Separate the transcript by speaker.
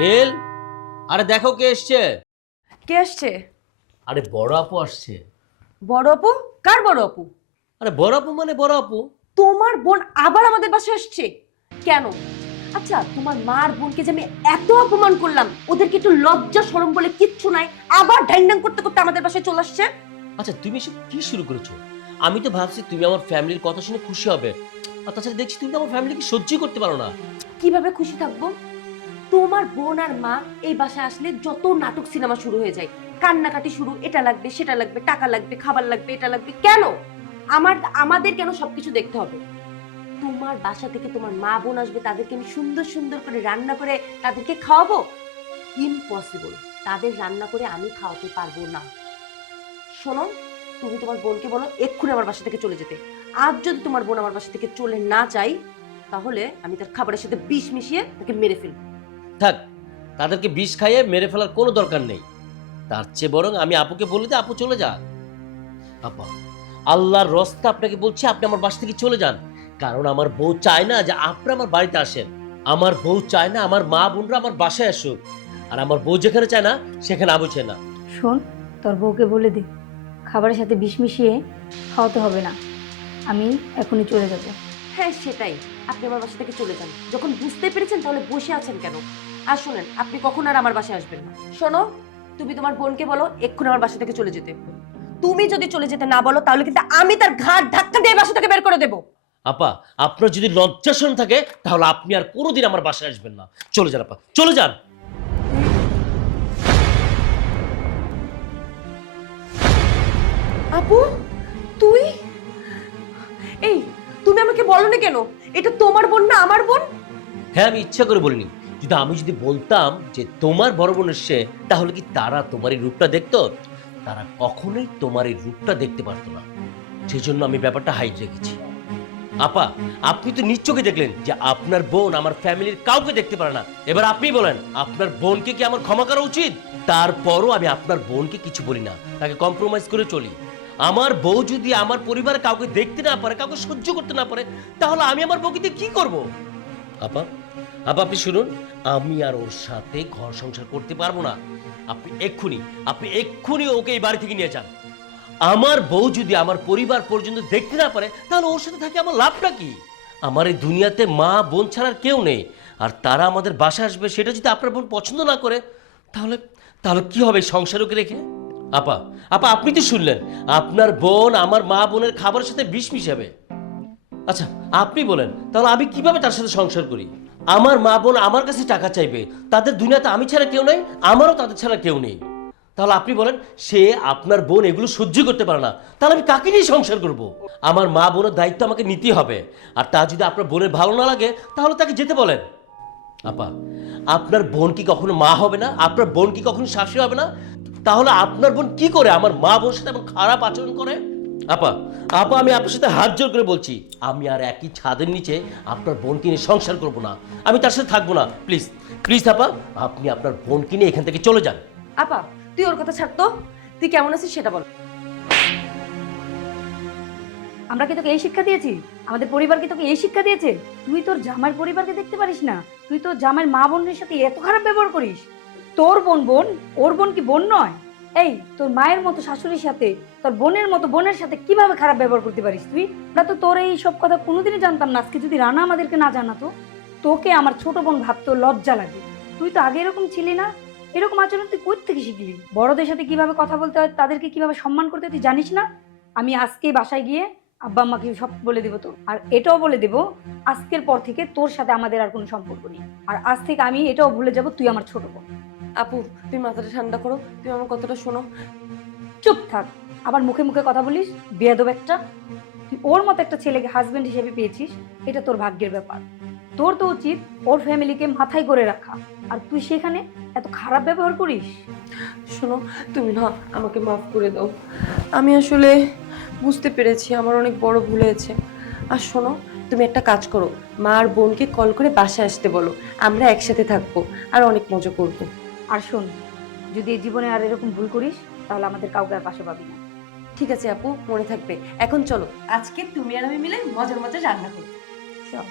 Speaker 1: নীল? আরে দেখো কে এসছে।
Speaker 2: কে আসছে
Speaker 1: আরে বড় আপু আসছে।
Speaker 2: বড় আপু? কার বড় আপু?
Speaker 1: আরে বড় আপু মানে বড় আপু।
Speaker 2: তোমার বোন আবার আমাদের বাসায় আসছে কেন? আচ্ছা তোমার মার বোনকে যে আমি এত অপমান করলাম ওদেরকে একটু লজ্জা সরম বলে কিচ্ছু নাই আবার ঢ্যাং করতে করতে আমাদের বাসায় চলে আসছে?
Speaker 1: আচ্ছা তুমি সব কি শুরু করেছ? আমি তো ভাবছি তুমি আমার ফ্যামিলির কথা শুনে খুশি হবে। আর তাছাড়া দেখছি তুমি তো আমার ফ্যামিলিকে সহ্যই করতে পারো না।
Speaker 2: কীভাবে খুশি থাকব? তোমার বোন আর মা এই বাসায় আসলে যত নাটক সিনেমা শুরু হয়ে যায়, কান্নাকাটি শুরু, এটা লাগবে, সেটা লাগবে, টাকা লাগবে, খাবার লাগবে, এটা লাগবে, কেন? আমার, আমাদের কেন সবকিছু দেখতে হবে? তোমার বাসা থেকে তোমার মা বোন আসবে, তাদেরকে আমি সুন্দর সুন্দর করে রান্না করে তাদেরকে খাওয়াবো? ইম্পসিবল তাদের রান্না করে আমি খাওয়াতে পারব না। শোনো, তুমি তোমার বোনকে বলো, এক্ষুনি আমার বাসা থেকে চলে যেতে। আজ যদি তোমার বোন আমার বাসা থেকে চলে না চাই তাহলে আমি তার খাবারের সাথে বিষ মিশিয়ে তাকে মেরে ফেলব।
Speaker 1: থাক তাদেরকে বিষ খাইয়ে মেরে ফেলার কোনো দরকার নেই। তার চেয়ে বরং আমি আপুকে বলে দিই আপু চলে যাক আপা আল্লাহর রস্তা আপনাকে বলছি আপনি আমার বাস থেকে চলে যান। কারণ আমার বউ চায় না যে আপনি আমার বাড়িতে আসেন। আমার বউ চায় না আমার মা বোনরা আমার বাসায় আসুক। আর আমার বউ যেখানে চায় না সেখানে আবু চায় না।
Speaker 3: শোন তোর বউকে বলে দে খাবারের সাথে বিষ মিশিয়ে খাওয়াতে হবে না। আমি এখনই চলে যাব।
Speaker 2: হ্যাঁ সেটাই। আপনি আমার বাসা থেকে চলে যান। যখন বুঝতে পেরেছেন তাহলে বসে আছেন কেন? আর শোনেন আপনি কখন আর আমার বাসায় আসবেন না? শোনো তুমি তোমার বোনকে বলো এক্ষুনি আমার বাসা থেকে চলে যেতে। তুমি যদি চলে যেতে না বলো তাহলে কিন্তু আমি তার ঘাট ধাক্কা দিয়ে বাসা থেকে বের করে দেবো।
Speaker 1: আপা আপনার যদি লজ্জাসন থাকে তাহলে আপনি আর কোনোদিন আমার বাসায় আসবেন না। চলে যান আপা চলে যান।
Speaker 2: আপু তুই? এই তুমি আমাকে বলো না কেন? এটা তোমার বোন না আমার বোন?
Speaker 1: হ্যাঁ আমি ইচ্ছা করে বলিনি। যদি আমি যদি বলতাম যে তোমার বড় বোন এসছে, তাহলে কি তারা তোমার এই রূপটা দেখতো? তারা কখনোই তোমার এই রূপটা দেখতে পারতো না। সেই জন্য আমি ব্যাপারটা হাইড রেখেছি। আপা, আপনি তো নিজ দেখলেন যে আপনার বোন আমার ফ্যামিলির কাউকে দেখতে পারে না। এবার আপনি বলেন, আপনার বোনকে কি আমার ক্ষমা করা উচিত? তারপরও আমি আপনার বোনকে কিছু বলি না। তাকে কম্প্রোমাইজ করে চলি। আমার বউ যদি আমার পরিবারে কাউকে দেখতে না পারে, কাউকে সহ্য করতে না পারে, তাহলে আমি আমার বউকে দিয়ে কি করব? আপা আপা, আপনি শুনুন, আমি আর ওর সাথে ঘর সংসার করতে পারব না। আপনি এক্ষুনি আপনি এক্ষুনি ওকে এই বাড়ি থেকে নিয়ে যান। আমার বউ যদি আমার পরিবার পর্যন্ত দেখতে না পারে, তাহলে ওর সাথে থাকে আমার লাভটা কি? আমার এই দুনিয়াতে মা, বোন ছাড়ার কেউ নেই। আর তারা আমাদের বাসা আসবে, সেটা যদি আপনার বোন পছন্দ না করে, তাহলে তাহলে কি হবে সংসারকে রেখে? আপা আপা, আপনি তো শুনলেন, আপনার বোন আমার মা বোনের খাবারের সাথে বিষ মিশাবে। আচ্ছা আপনি বলেন, তাহলে আমি কীভাবে তার সাথে সংসার করি? আমার মা বোন আমার কাছে টাকা চাইবে, তাদের দুনিয়াতে আমি ছাড়া কেউ নেই, আমারও তাদের ছাড়া কেউ নেই। তাহলে আপনি বলেন, সে আপনার বোন এগুলো সহ্য করতে পারে না, তাহলে আমি কাকে নিয়ে সংসার করব? আমার মা বোনের দায়িত্ব আমাকে নিতে হবে, আর তা যদি আপনার বোনের ভালো না লাগে, তাহলে তাকে যেতে বলেন। আপা, আপনার বোন কি কখনো মা হবে না? আপনার বোন কি কখনো শাশুড়ি হবে না? তাহলে আপনার বোন কি করে? আমার মা বোনের সাথে এমন খারাপ আচরণ করে? আপা আপা, আমি আপনার সাথে হাত জোর করে বলছি। আমি আর একই ছাদের নিচে আপনার বোনকে নিয়ে সংসার করব না। আমি তার সাথে থাকব না। প্লিজ প্লিজ আপা, আপনি আপনার বোনকে নিয়ে এখান থেকে চলে যান।
Speaker 2: আপা, তুই ওর কথা ছাড়তো তুই কেমন আছিস সেটা বল।
Speaker 3: আমরা কি তোকে এই শিক্ষা দিয়েছি? আমাদের পরিবার কি তোকে এই শিক্ষা দিয়েছে? তুই তোর জামাইয়ের পরিবারকে দেখতে পারিস না। তুই তোর জামাইয়ের মা বোনের সাথে এত খারাপ ব্যবহার করিস। তোর বোন বোন, ওর বোন কি বোন নয়? এই, তোর মায়ের মতো শাশুড়ির সাথে, তোর বোনের মতো বোনের সাথে কীভাবে খারাপ ব্যবহার করতে পারিস তুই? আমরা তো তোর এই সব কথা কোনোদিনই জানতাম না, আজকে যদি রানা আমাদেরকে না জানাতো, তোকে আমার ছোট বোন ভাবতো লজ্জা লাগে। তুই তো আগে এরকম ছিলি না? এরকম আচরণ তুই কোথা থেকে শিখলি? বড়দের সাথে কীভাবে কথা বলতে হয়, তাদেরকে কীভাবে সম্মান করতে তুই জানিস না? আমি আজকেই বাসায় গিয়ে আব্বা আম্মাকে সব বলে দেবো তো। আর এটাও বলে দেবো, আজকের পর থেকে তোর সাথে আমাদের আর কোনো সম্পর্ক নেই। আর আজ থেকে আমি এটাও ভুলে যাব তুই আমার ছোট বোন।
Speaker 2: আপু, তুমি মাথাটা ঠান্ডা করো, তুমি আমার কথাটা শোনো।
Speaker 3: চুপ থাক, আবার মুখে মুখে কথা বলিস? বেয়াদব একটা। তুই ওর মতো একটা ছেলেকে হাজবেন্ড হিসেবে পেয়েছিস, এটা তোর ভাগ্যের ব্যাপার। তোর তো উচিত ওর ফ্যামিলিকে মাথায় করে রাখা। আর তুই সেখানে এত খারাপ ব্যবহার করিস?
Speaker 2: শোনো, তুমি না আমাকে মাফ করে দাও। আমি আসলে বুঝতে পেরেছি, আমার অনেক বড় ভুল হয়েছে। আর শোনো, তুমি একটা কাজ করো, মা আর বোনকে কল করে বাসায় আসতে বলো। আমরা একসাথে থাকব, আর অনেক মজা করব।
Speaker 3: আর শোন যদি এই জীবনে আর এরকম ভুল করিস তাহলে আমাদের কাউকে আর পাশে পাবি না।
Speaker 2: ঠিক আছে আপু মনে থাকবে। এখন চলো আজকে তুমি আর আমি মিলে মজার মজার রান্না করি
Speaker 3: চল।